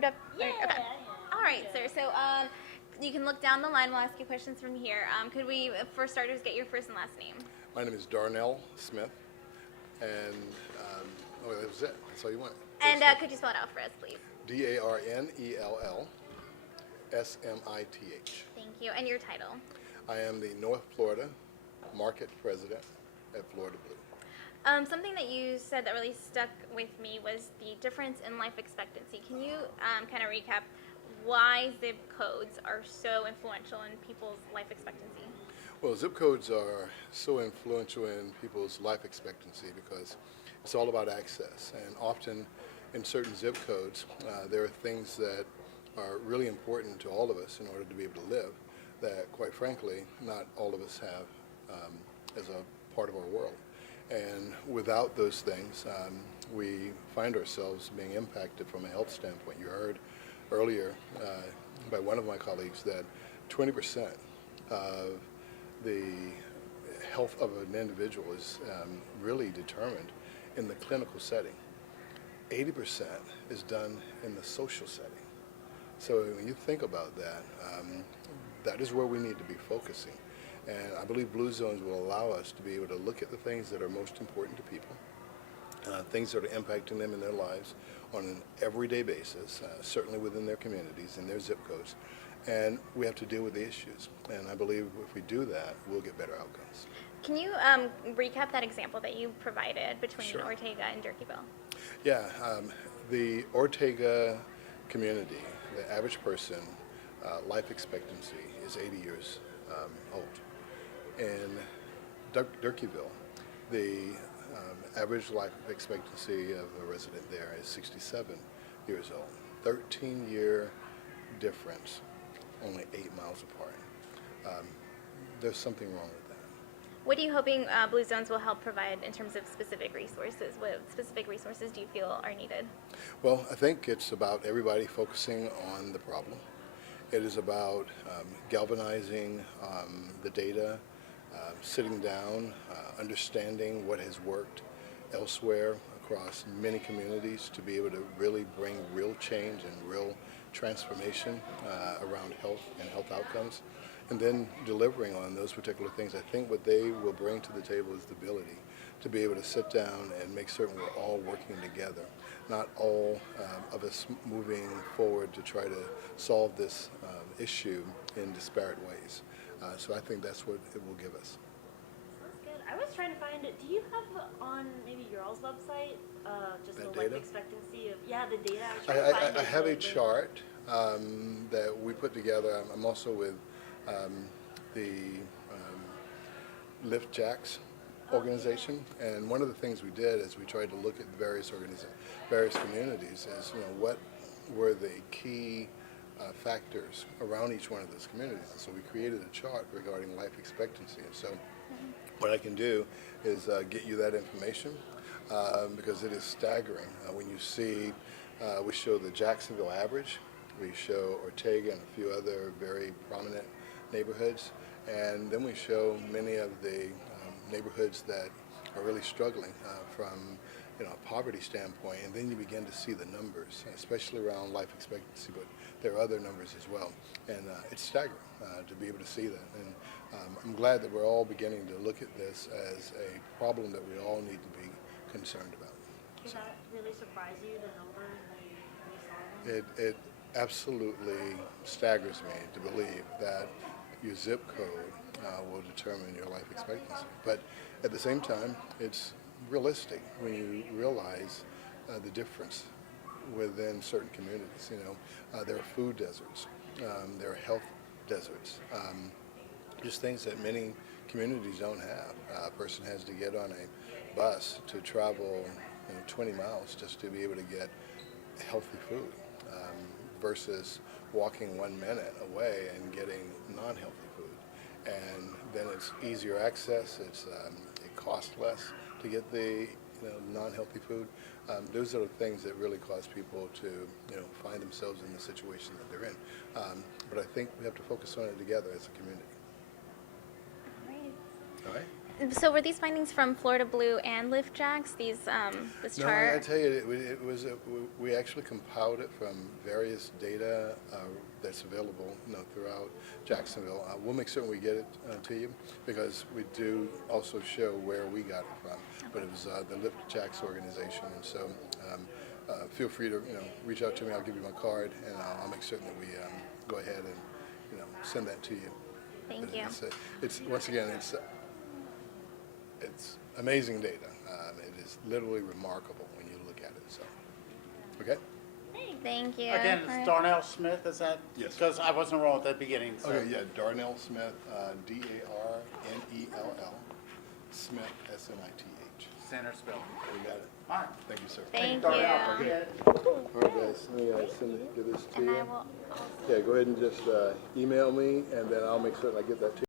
framed up? Yeah, Okay. I am. All right, Yeah. sir. So you can look down the line. We'll ask you questions from here. Could we, for starters, get your first and last name? My name is Darnell Smith, and that was it. That's all you wanted. And could you spell it out for us, please? Darnell Smith. Thank you. And your title? I am the North Florida Market President at Florida Blue. Something that you said that really stuck with me was the difference in life expectancy. Can you kind of recap why zip codes are so influential in people's life expectancy? Well, zip codes are so influential in people's life expectancy because it's all about access. And often in certain zip codes, there are things that are really important to all of us in order to be able to live that, quite frankly, not all of us have as a part of our world. And without those things, we find ourselves being impacted from a health standpoint. You heard earlier by one of my colleagues that 20% of the health of an individual is really determined in the clinical setting. 80% is done in the social setting. So when you think about that, that is where we need to be focusing. And I believe Blue Zones will allow us to be able to look at the things that are most important to people, things that are impacting them in their lives on an everyday basis, certainly within their communities and their zip codes. And we have to deal with the issues. And I believe if we do that, we'll get better outcomes. Can you recap that example that you provided between Sure. Ortega and Durkeeville? Yeah, the Ortega community, the average person, life expectancy is 80 years old. In Durkeeville, the average life expectancy of a resident there is 67 years old. 13-year difference, only 8 miles apart. There's something wrong with that. What are you hoping Blue Zones will help provide in terms of specific resources? What specific resources do you feel are needed? Well, I think it's about everybody focusing on the problem. It is about galvanizing the data, sitting down, understanding what has worked elsewhere across many communities to be able to really bring real change and real transformation around health and health outcomes, and then delivering on those particular things. I think what they will bring to the table is the ability to be able to sit down and make certain we're all working together, not all of us moving forward to try to solve this issue in disparate ways. So I think that's what it will give us. Sounds good. I was trying to find it. Do you have on maybe your all's website just That the life data? expectancy of the data? I was trying to find I it, have a but- chart that we put together. I'm also with the Lift Jacks organization, and one of the things we did is we tried to look at the various communities is, what were the key factors around each one of those communities. And so we created a chart regarding life expectancy. And so what I can do is get you that information because it is staggering. When you see, we show the Jacksonville average, we show Ortega and a few other very prominent neighborhoods, and then we show many of the neighborhoods that are really struggling from a poverty standpoint, and then you begin to see the numbers, especially around life expectancy, but there are other numbers as well. And it's staggering to be able to see that. And I'm glad that we're all beginning to look at this as a problem that we all need to be concerned about. Did that really surprise you, the numbers when you saw them? It absolutely staggers me to believe that your zip code will determine your life expectancy. But at the same time, it's realistic when you realize the difference within certain communities. There are food deserts, there are health deserts, just things that many communities don't have. A person has to get on a bus to travel 20 miles just to be able to get healthy food versus walking 1 minute away and getting non-healthy food. And then it's easier access, it costs less to get the non-healthy food. Those are the things that really cause people to find themselves in the situation that they're in. But I think we have to focus on it together as a community. All right. All right? So were these findings from Florida Blue and LiftJax? This No, chart. I tell you, it was we actually compiled it from various data that's available, throughout Jacksonville. We'll make certain we get it to you because we do also show where we got it from. But it was the LiftJax organization, and so feel free to reach out to me. I'll give you my card, and I'll make certain that we go ahead and send that to you. Thank But you. it's once again it's amazing data. It is literally remarkable when you look at it. So, okay. Thank you. Again, All right. it's Darnell Smith, is that? Yes. Because I wasn't wrong at the beginning. So. Okay, yeah, Darnell Smith, Darnell, Smith, Smith. Centersville. We got it. All right. Thank you, sir. Thank Darnell, you. appreciate it. All right, guys, let me give this to And you. I will. Yeah, go ahead and just email me, and then I'll make certain I get that to you.